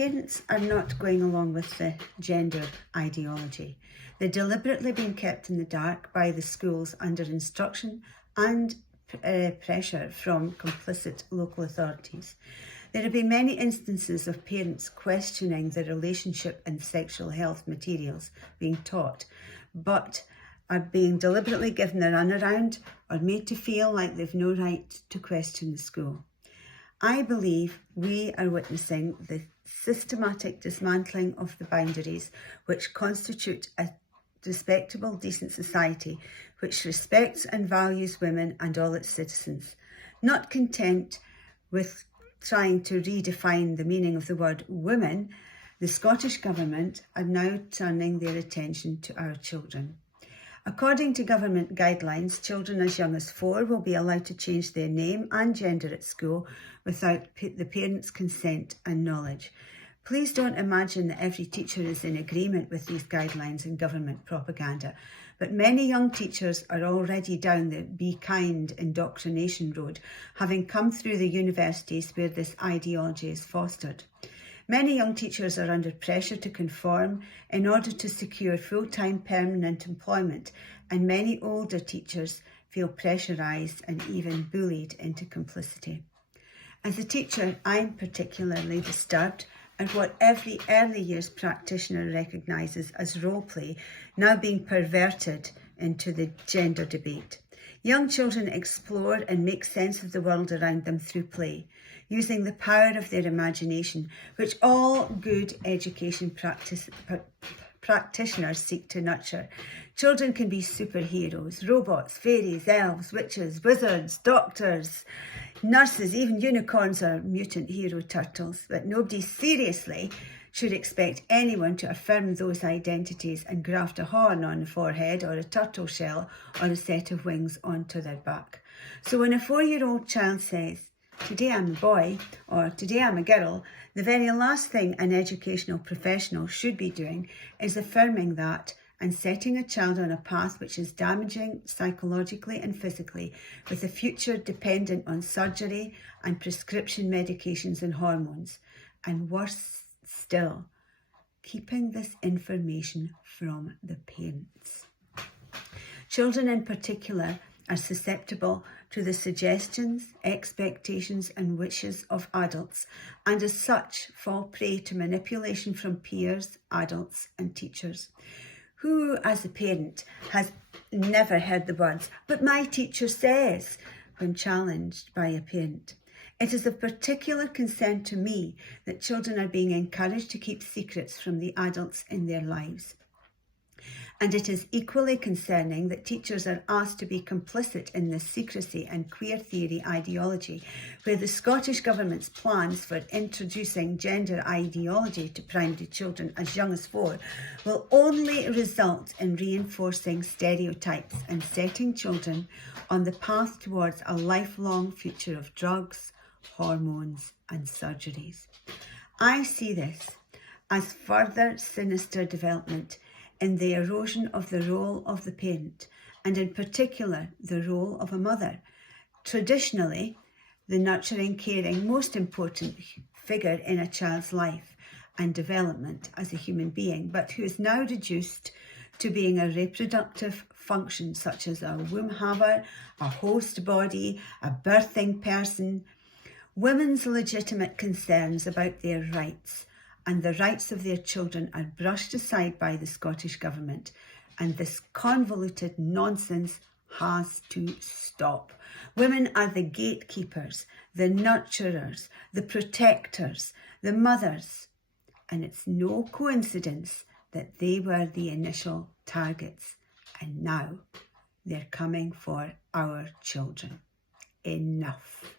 parents are not going along with the gender ideology. They're deliberately being kept in the dark by the schools under instruction and pressure from complicit local authorities. There have been many instances of parents questioning the relationship and sexual health materials being taught, but are being deliberately given a runaround or made to feel like they've no right to question the school. I believe we are witnessing the systematic dismantling of the boundaries which constitute a respectable, decent society which respects and values women and all its citizens. Not content with trying to redefine the meaning of the word women, the Scottish Government are now turning their attention to our children. According to government guidelines, children as young as 4 will be allowed to change their name and gender at school without the parents' consent and knowledge. Please don't imagine that every teacher is in agreement with these guidelines and government propaganda, but many young teachers are already down the Be Kind indoctrination road, having come through the universities where this ideology is fostered. Many young teachers are under pressure to conform in order to secure full-time permanent employment, and many older teachers feel pressurised and even bullied into complicity. As a teacher, I'm particularly disturbed at what every early years practitioner recognises as role play now being perverted into the gender debate. Young children explore and make sense of the world around them through play, using the power of their imagination, which all good education practitioners seek to nurture. Children can be superheroes, robots, fairies, elves, witches, wizards, doctors, nurses, even unicorns or mutant hero turtles, but nobody seriously should expect anyone to affirm those identities and graft a horn on the forehead or a turtle shell or a set of wings onto their back. So when a 4-year-old child says, "Today I'm a boy," or "Today I'm a girl," the very last thing an educational professional should be doing is affirming that and setting a child on a path which is damaging psychologically and physically, with a future dependent on surgery and prescription medications and hormones. And worse still, keeping this information from the parents. Children in particular are susceptible to the suggestions, expectations and wishes of adults, and as such fall prey to manipulation from peers, adults and teachers. Who, as a parent, has never heard the words, "But my teacher says," when challenged by a parent? It is of particular concern to me that children are being encouraged to keep secrets from the adults in their lives. And it is equally concerning that teachers are asked to be complicit in this secrecy and queer theory ideology, where the Scottish Government's plans for introducing gender ideology to primary children as young as 4 will only result in reinforcing stereotypes and setting children on the path towards a lifelong future of drugs, hormones and surgeries. I see this as further sinister development in the erosion of the role of the parent, and in particular the role of a mother. Traditionally, the nurturing, caring, most important figure in a child's life and development as a human being, but who is now reduced to being a reproductive function such as a womb haver, a host body, a birthing person. Women's legitimate concerns about their rights and the rights of their children are brushed aside by the Scottish Government, and this convoluted nonsense has to stop. Women are the gatekeepers, the nurturers, the protectors, the mothers, and it's no coincidence that they were the initial targets, and now they're coming for our children. Enough.